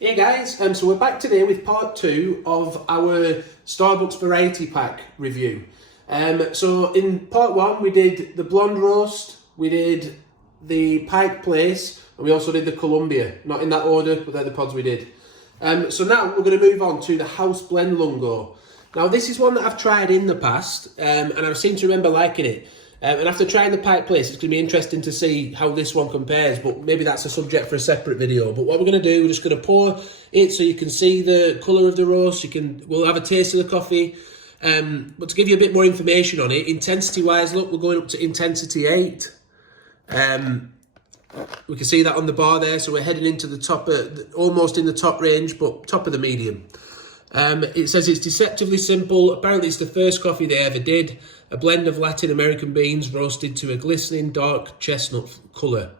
Hey guys, so we're back today with part 2 of our Starbucks variety pack review. So in part 1 we did the blonde roast, we did the Pike Place, and we also did the Columbia. Not in that order, but they're the pods we did. So now we're going to move on to the House Blend Lungo. Now this is one that I've tried in the past, and I seem to remember liking it. And after trying the Pike Place, it's going to be interesting to see how this one compares, but maybe that's a subject for a separate video. But what we're going to do, we're just going to pour it so you can see the colour of the roast. We'll have a taste of the coffee. But to give you a bit more information on it, intensity-wise, look, we're going up to intensity 8. We can see that on the bar there, so we're heading into the top, almost in the top range, but top of the medium. It says it's deceptively simple. Apparently it's the first coffee they ever did. A blend of Latin American beans roasted to a glistening dark chestnut colour.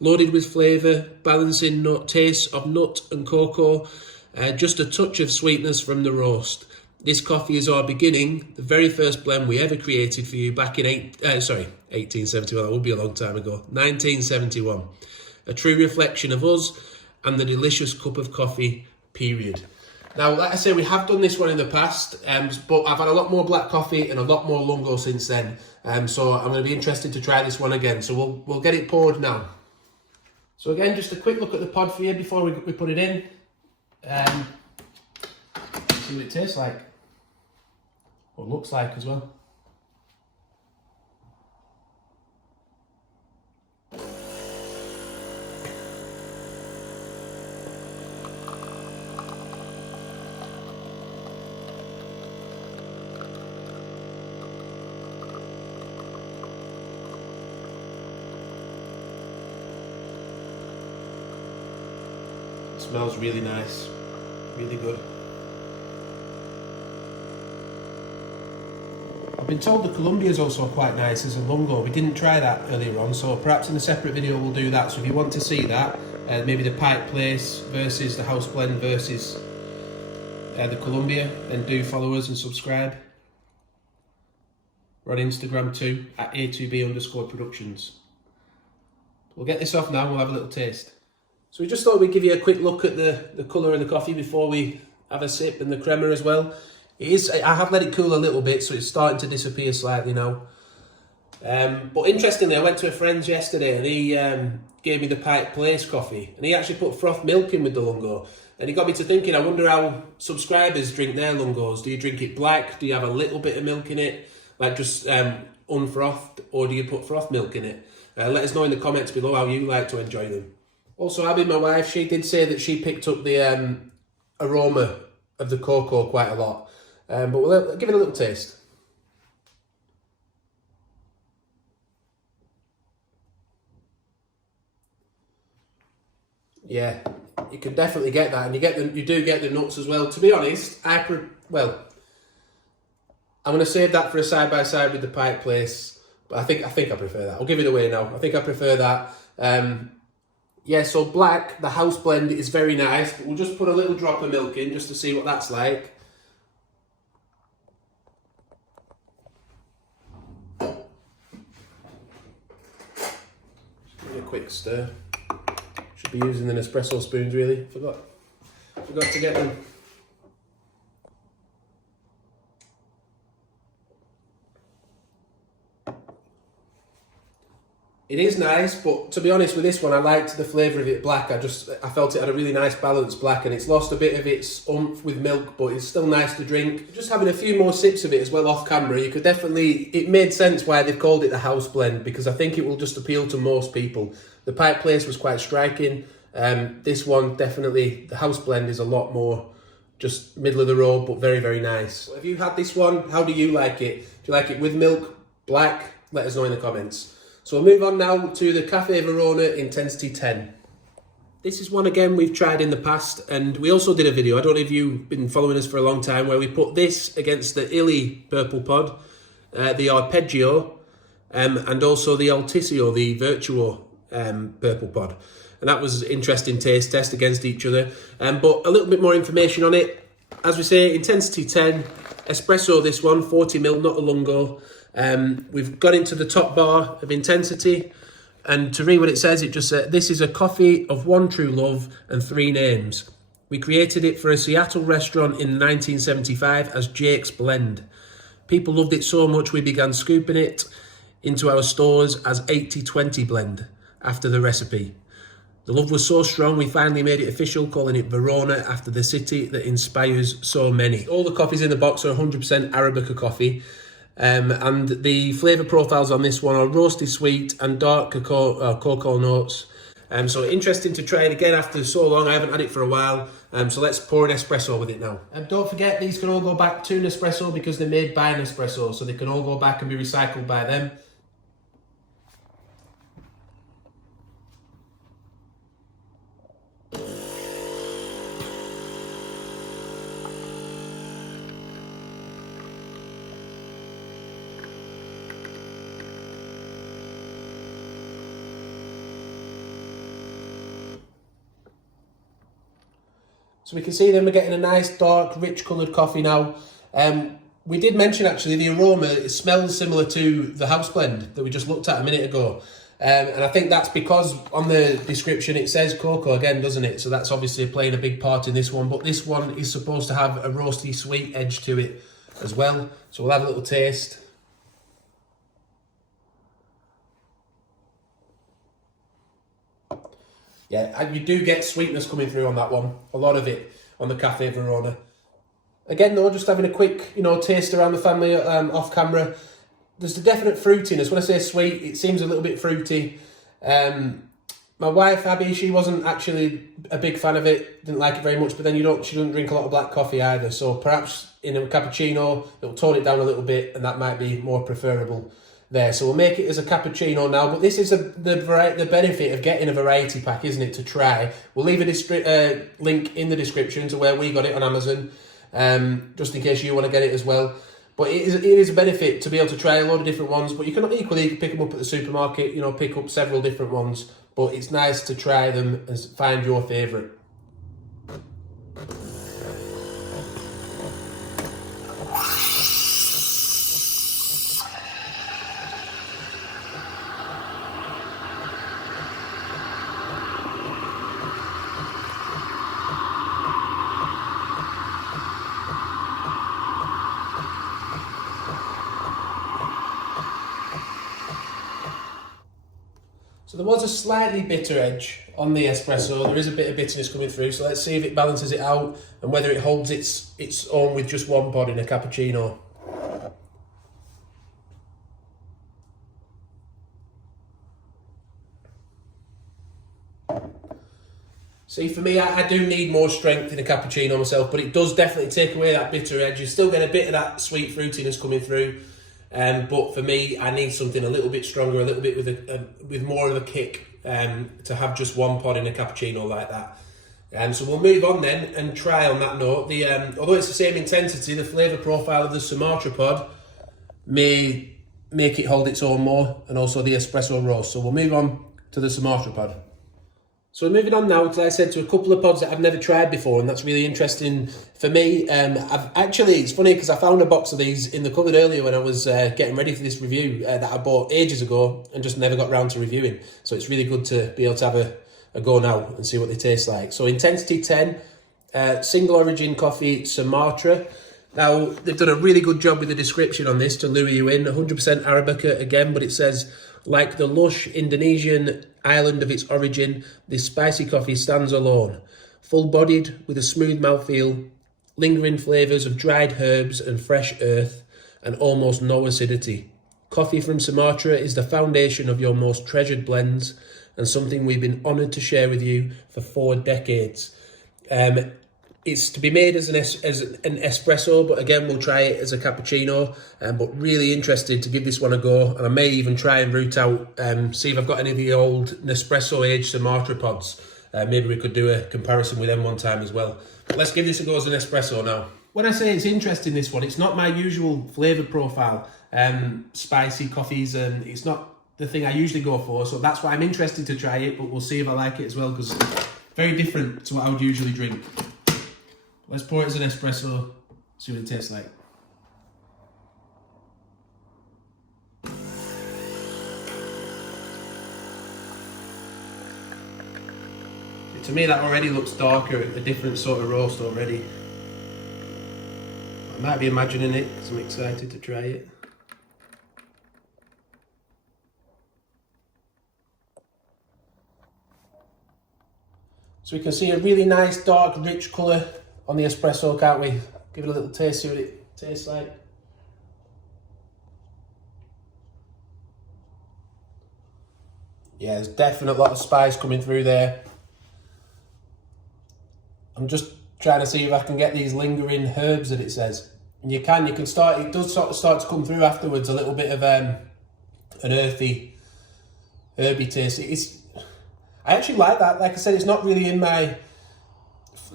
Loaded with flavour, balancing tastes of nut and cocoa. Just a touch of sweetness from the roast. This coffee is our beginning, the very first blend we ever created for you back in 1871, that would be a long time ago, 1971. A true reflection of us and the delicious cup of coffee, period. Now, like I say, we have done this one in the past, but I've had a lot more black coffee and a lot more Lungo since then. So I'm going to be interested to try this one again. So we'll get it poured now. So again, just a quick look at the pod for you before we put it in. See what it tastes like. Or looks like as well. Smells really nice, really good. I've been told the Columbia is also quite nice as a Lungo. We didn't try that earlier on, so perhaps in a separate video we'll do that. So if you want to see that, maybe the Pike Place versus the House Blend versus the Columbia, then do follow us and subscribe. We're on Instagram too, at A2B_productions. We'll get this off now and we'll have a little taste. So we just thought we'd give you a quick look at the colour of the coffee before we have a sip, and the crema as well. I have let it cool a little bit, so it's starting to disappear slightly now. But interestingly, I went to a friend's yesterday and he gave me the Pike Place coffee, and he actually put frothed milk in with the Lungo. And it got me to thinking, I wonder how subscribers drink their Lungos. Do you drink it black? Do you have a little bit of milk in it? Like just unfrothed, or do you put frothed milk in it? Let us know in the comments below how you like to enjoy them. Also, Abby, my wife, she did say that she picked up the aroma of the cocoa quite a lot. But we'll give it a little taste. Yeah, you can definitely get that, and you do get the nuts as well. To be honest, I'm going to save that for a side by side with the Pike Place, but I think I prefer that. I'll give it away now. I think I prefer that. Yeah, so black, the House Blend is very nice, but we'll just put a little drop of milk in just to see what that's like. Just give it a quick stir. Should be using the Nespresso spoons really, forgot to get them. It is nice, but to be honest with this one, I liked the flavour of it black. I felt it had a really nice balanced black, and it's lost a bit of its oomph with milk, but it's still nice to drink. Just having a few more sips of it as well off camera, it made sense why they've called it the House Blend, because I think it will just appeal to most people. The Pike Place was quite striking. This one, definitely, the House Blend is a lot more just middle of the road, but very, very nice. Have you had this one? How do you like it? Do you like it with milk, black? Let us know in the comments. So we'll move on now to the Caffe Verona Intensity 10. This is one again we've tried in the past, and we also did a video, I don't know if you've been following us for a long time, where we put this against the Illy Purple Pod, the Arpeggio, and also the Altisio, the Virtuo Purple Pod. And that was an interesting taste test against each other. But a little bit more information on it. As we say, Intensity 10, Espresso this one, 40ml, not a Lungo. We've got into the top bar of intensity, and to read what it says, it just says, this is a coffee of one true love and three names. We created it for a Seattle restaurant in 1975 as Jake's Blend. People loved it so much we began scooping it into our stores as 80-20 blend after the recipe. The love was so strong we finally made it official, calling it Verona after the city that inspires so many. All the coffees in the box are 100% Arabica coffee, and the flavour profiles on this one are roasty sweet and dark cocoa notes. So interesting to try it again after so long. I haven't had it for a while. So let's pour an espresso with it now. Don't forget, these can all go back to Nespresso because they're made by Nespresso, so they can all go back and be recycled by them. So we can see them, we're getting a nice dark rich coloured coffee now. We did mention actually the aroma, it smells similar to the house blend that we just looked at a minute ago. And I think that's because on the description it says cocoa again, doesn't it? So that's obviously playing a big part in this one. But this one is supposed to have a roasty sweet edge to it as well. So we'll have a little taste. Yeah, and you do get sweetness coming through on that one. A lot of it on the Caffe Verona. Again though, just having a quick, taste around the family off camera. There's a definite fruitiness. When I say sweet, it seems a little bit fruity. My wife, Abby, she wasn't actually a big fan of it. Didn't like it very much, but then she doesn't drink a lot of black coffee either. So perhaps in a cappuccino, it'll tone it down a little bit and that might be more preferable there. So we'll make it as a cappuccino now, but this is the benefit of getting a variety pack, isn't it, to try. We'll leave a link in the description to where we got it on Amazon, just in case you want to get it as well. But it is a benefit to be able to try a lot of different ones, but you can equally pick them up at the supermarket, pick up several different ones, but it's nice to try them and find your favourite. So there was a slightly bitter edge on the espresso. There is a bit of bitterness coming through. So let's see if it balances it out and whether it holds its own with just one pod in a cappuccino. See, for me, I do need more strength in a cappuccino myself, but it does definitely take away that bitter edge. You still get a bit of that sweet fruitiness coming through. But for me, I need something a little bit stronger, a little bit with more of a kick to have just one pod in a cappuccino like that. So we'll move on then and try on that note. Although it's the same intensity, the flavour profile of the Sumatra pod may make it hold its own more, and also the espresso roast. So we'll move on to the Sumatra pod. So we're moving on now, as I said, to a couple of pods that I've never tried before, and that's really interesting for me. It's funny because I found a box of these in the cupboard earlier when I was getting ready for this review that I bought ages ago and just never got round to reviewing. So it's really good to be able to have a go now and see what they taste like. So intensity 10, single origin coffee Sumatra. Now, they've done a really good job with the description on this to lure you in. 100% Arabica again, but it says, like the lush Indonesian island of its origin, this spicy coffee stands alone. Full-bodied, with a smooth mouthfeel, lingering flavours of dried herbs and fresh earth, and almost no acidity. Coffee from Sumatra is the foundation of your most treasured blends, and something we've been honoured to share with you for 4 decades. It's to be made as an espresso, but again, we'll try it as a cappuccino. But really interested to give this one a go. And I may even try and root out, see if I've got any of the old Nespresso aged Sumatra pods. Maybe we could do a comparison with them one time as well. But let's give this a go as an espresso now. When I say it's interesting, this one, it's not my usual flavour profile. Spicy coffees, and it's not the thing I usually go for. So that's why I'm interested to try it, but we'll see if I like it as well, because it's very different to what I would usually drink. Let's pour it as an espresso, see what it tastes like. To me, that already looks darker, a different sort of roast already. I might be imagining it because I'm excited to try it. So we can see a really nice, dark, rich colour on the espresso, can't we? Give it a little taste, see what it tastes like. Yeah, there's definitely a lot of spice coming through there. I'm just trying to see if I can get these lingering herbs that it says. And you can start, it does sort of start to come through afterwards, a little bit of an earthy, herby taste. I actually like that. Like I said, it's not really in my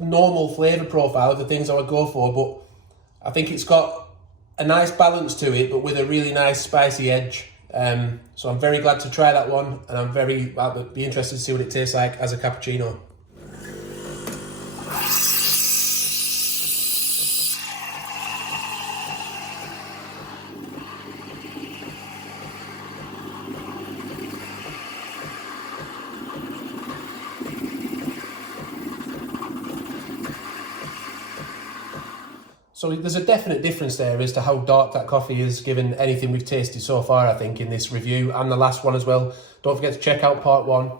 normal flavour profile of the things I would go for, but I think it's got a nice balance to it, but with a really nice spicy edge. So I'm very glad to try that one, and I'll be interested to see what it tastes like as a cappuccino. So there's a definite difference there as to how dark that coffee is, given anything we've tasted so far, I think, in this review, and the last one as well. Don't forget to check out part 1.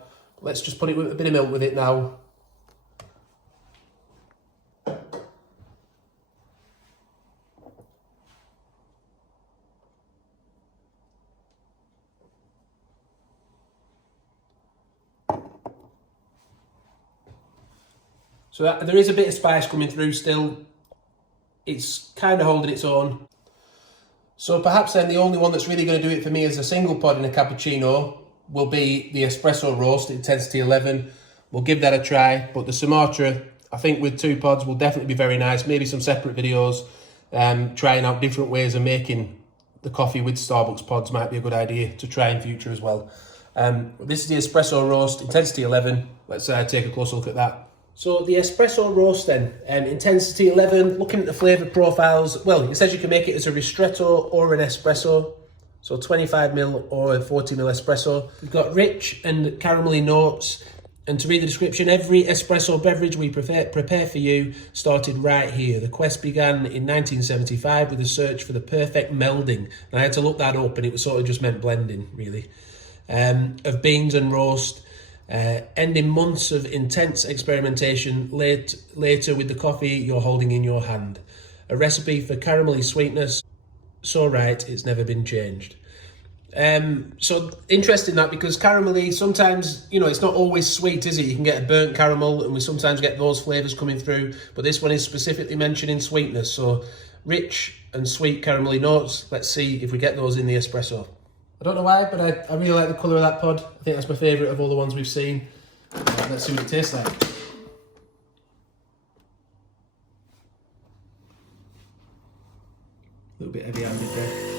Let's just put it with a bit of milk with it now. So there is a bit of spice coming through still. It's kind of holding its own. So perhaps then the only one that's really going to do it for me as a single pod in a cappuccino will be the espresso roast, intensity 11. We'll give that a try, but the Sumatra, I think with 2 pods will definitely be very nice. Maybe some separate videos, trying out different ways of making the coffee with Starbucks pods might be a good idea to try in future as well. This is the espresso roast, intensity 11. Let's take a closer look at that. So the espresso roast then, intensity 11, looking at the flavour profiles, well, it says you can make it as a ristretto or an espresso. So 25ml or 40ml espresso. We've got rich and caramelly notes. And to read the description, every espresso beverage we prepare for you started right here. The quest began in 1975 with a search for the perfect melding. And I had to look that up, and it was sort of just meant blending, really, of beans and roast. Ending months of intense experimentation later with the coffee you're holding in your hand. A recipe for caramelly sweetness, so right it's never been changed. So interesting that, because caramelly, sometimes, you know, it's not always sweet, is it? You can get a burnt caramel, and we sometimes get those flavours coming through, but this one is specifically mentioning sweetness, so rich and sweet caramelly notes. Let's see if we get those in the espresso. I don't know why, but I really like the colour of that pod. I think that's my favourite of all the ones we've seen. Let's see what it tastes like. A little bit heavy-handed there.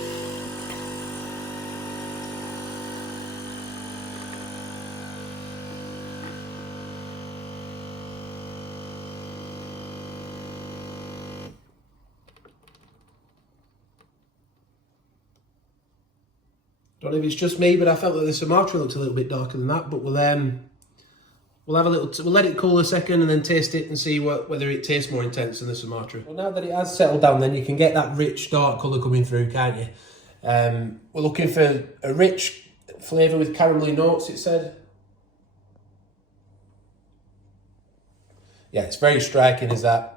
Don't know if it's just me, but I felt that the Sumatra looked a little bit darker than that. But we'll have a little. We'll let it cool a second and then taste it and see whether it tastes more intense than the Sumatra. Well, now that it has settled down, then you can get that rich, dark colour coming through, can't you? We're looking for a rich flavour with caramelly notes. It said. Yeah, it's very striking. Is that?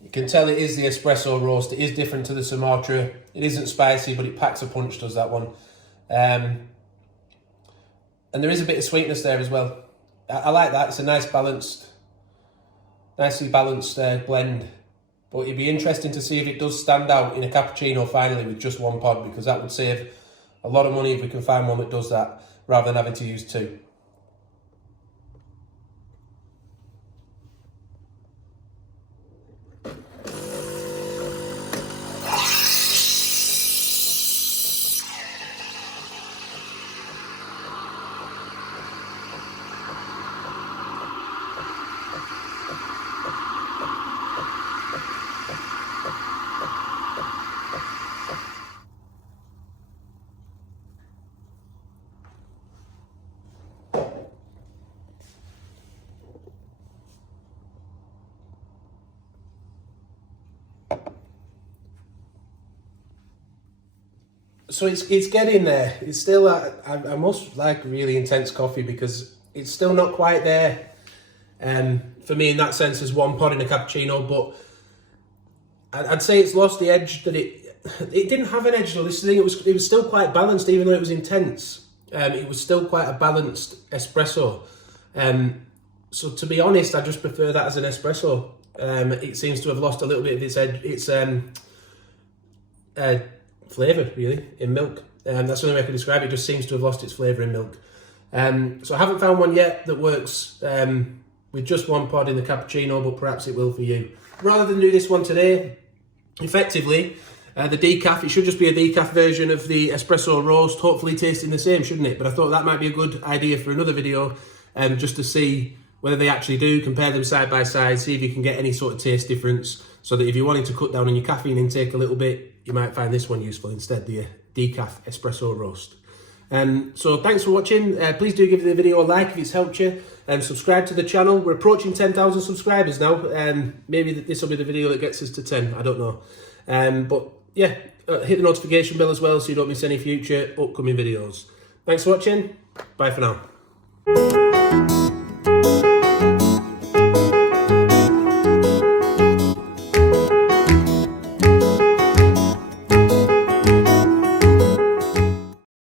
You can tell it is the espresso roast. It is different to the Sumatra. It isn't spicy, but it packs a punch, does that one. And there is a bit of sweetness there as well. I like that. It's a nicely balanced blend. But it'd be interesting to see if it does stand out in a cappuccino finally with just 1 pod, because that would save a lot of money if we can find one that does that, rather than having to use 2. So it's getting there. It's still, I must like really intense coffee because it's still not quite there. For me in that sense as one pod in a cappuccino, but I'd say it's lost the edge that it didn't have an edge though. This thing, it was still quite balanced even though it was intense. It was still quite a balanced espresso. So to be honest, I just prefer that as an espresso. It seems to have lost a little bit of its edge, its flavour really in milk. That's the only way I can describe it. It just seems to have lost its flavour in milk. So I haven't found one yet that works with just one pod in the cappuccino, but perhaps it will for you. Rather than do this one today, effectively, the decaf, it should just be a decaf version of the espresso roast, hopefully tasting the same, shouldn't it? But I thought that might be a good idea for another video, just to see whether they actually do, compare them side by side, see if you can get any sort of taste difference, so that if you're wanting to cut down on your caffeine intake a little bit, you might find this one useful instead, the decaf espresso roast. So thanks for watching. Please do give the video a like if it's helped you, and subscribe to the channel. We're approaching 10,000 subscribers now. Maybe this will be the video that gets us to 10, I don't know. But yeah, hit the notification bell as well so you don't miss any future upcoming videos. Thanks for watching. Bye for now.